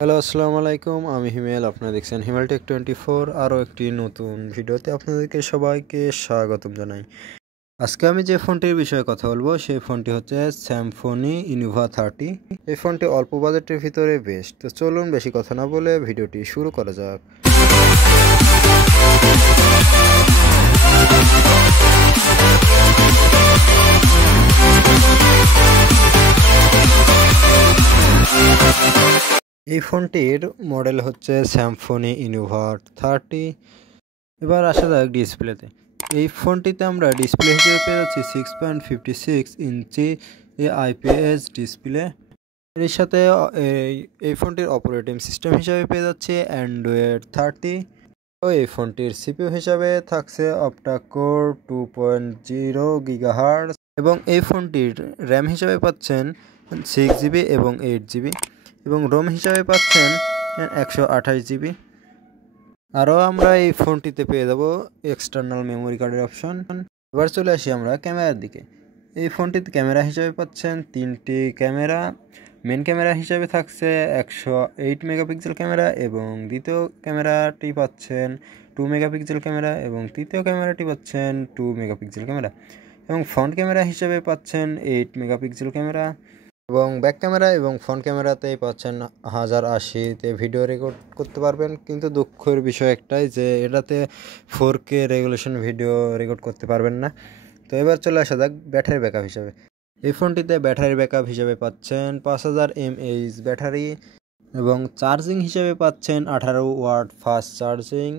Hello, আসসালামু আলাইকুম। আমি হিমেল। আপনারা দেখছেন হিমেল টেক 24। আরও একটি নতুন ভিডিওতে আপনাদেরকে সবাইকে স্বাগতম জানাই। আজকে আমি যে ফোনটির বিষয়ে কথা বলবো সেই ফোনটি হচ্ছে স্যামসং ইনোভা 30। এই ফোনটি অল্প বাজেটের ভিতরে বেস্ট। তো চলুন বেশি কথা না বলে ভিডিওটি শুরু করা যাক। এই ফোনটির মডেল হচ্ছে স্যামসং ইনোভা 30। এবার আসা যাক ডিসপ্লেতে। এই ফোনটিতে আমরা ডিসপ্লে হিসেবে পেয়ে যাচ্ছি 6.56 ইঞ্চি IPS ডিসপ্লে। এর সাথে এই ফোনটির অপারেটিং সিস্টেম হিসাবে পেয়ে যাচ্ছে অ্যান্ড্রয়েড 30। ও এই ফোনটির সিপিইউ হিসাবে থাকছে অক্টা-কোর 2.0 GHz এবং এই ফোনটির র্যাম হিসাবে পাচ্ছেন 6GB এবং 8GB এবং রোম হিসাবে পাচ্ছেন 128GB। আরও আমরা এই ফোনটিতে পেয়ে যাব এক্সটার্নাল মেমোরি কার্ডের অপশন। এবার চলে আসি আমরা ক্যামেরার দিকে। এই ফোনটিতে ক্যামেরা হিসাবে পাচ্ছেন 3টি ক্যামেরা। মেন ক্যামেরা হিসাবে থাকছে 108 মেগাপিক্সেল ক্যামেরা এবং দ্বিতীয় ক্যামেরাটি পাচ্ছেন 2 মেগাপিক্সেল ক্যামেরা এবং তৃতীয় ক্যামেরাটি পাচ্ছেন 2 মেগাপিক্সেল ক্যামেরা এবং ফ্রন্ট ক্যামেরা হিসাবে পাচ্ছেন 8 মেগাপিক্সেল ক্যামেরা এবং ব্যাক ক্যামেরা এবং ফ্রন্ট ক্যামেরাতেই পাচ্ছেন 1080তে ভিডিও রেকর্ড করতে পারবেন। কিন্তু দুঃখের বিষয় একটাই যে এটাতে 4K রেগুলেশন ভিডিও রেকর্ড করতে পারবেন না। তো এবার চলে আসা যাক ব্যাটারি ব্যাকআপ হিসাবে। এই ফোনটিতে ব্যাটারি ব্যাকআপ হিসাবে পাচ্ছেন 5000 mAh ব্যাটারি এবং চার্জিং হিসাবে পাচ্ছেন 18 ওয়াট ফাস্ট চার্জিং,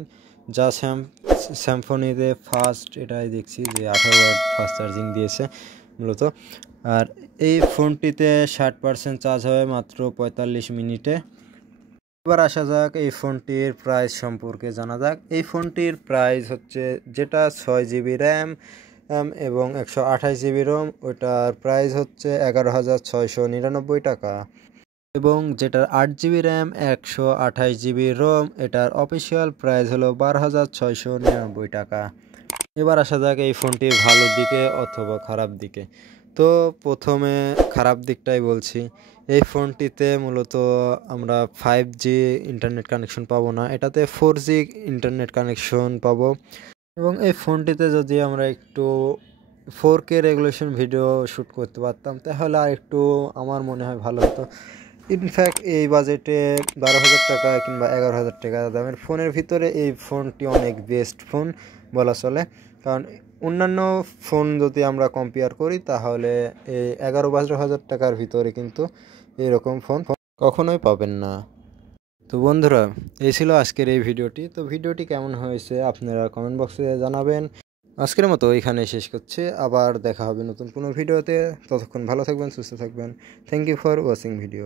যা স্যামসংতে ফাস্ট এটাই দেখছি যে 18 ওয়াট ফাস্ট চার্জিং দিয়েছে মূলত। আর এই ফোনটিতে 60% চার্জ হবে মাত্র 45 মিনিটে। এবার আসা যাক এই ফোনটির প্রাইস সম্পর্কে জানা যাক। এই ফোনটির প্রাইস হচ্ছে যেটা 6GB র্যাম এবং 128GB রোম, ওটার প্রাইস হচ্ছে 11,699 টাকা এবং যেটার 8GB র্যাম 128GB রোম এটার অফিসিয়াল প্রাইস হলো 12,699 টাকা। এবার আসা যাক এই ফোনটির ভালো দিকে অথবা খারাপ দিকে। তো প্রথমে খারাপ দিকটাই বলছি। এই ফোনটিতে মূলত আমরা 5G ইন্টারনেট কানেকশন পাবো না, এটাতে 4G ইন্টারনেট কানেকশন পাবো এবং এই ফোনটিতে যদি আমরা একটু 4K রেগুলেশন ভিডিও শ্যুট করতে পারতাম তাহলে আর একটু আমার মনে হয় ভালো হতো। ইনফ্যাক্ট এই বাজেটে 12,000 টাকা কিংবা 11,000 টাকা দামের ফোনের ভিতরে এই ফোনটি অনেক বেস্ট ফোন বলা চলে। কারণ অন্যান্য ফোন যদি আমরা কম্পেয়ার করি তাহলে এই 11-12,000 টাকার ভিতরে কিন্তু এরকম ফোন কখনোই পাবেন না। তো বন্ধুরা, এই ছিল আজকের এই ভিডিওটি। তো ভিডিওটি কেমন হয়েছে আপনারা কমেন্ট বক্সে জানাবেন। আজকের মতো এখানে শেষ করছি, আবার দেখা হবে নতুন কোনো ভিডিওতে। ততক্ষণ ভালো থাকবেন, সুস্থ থাকবেন। Thank you for watching video.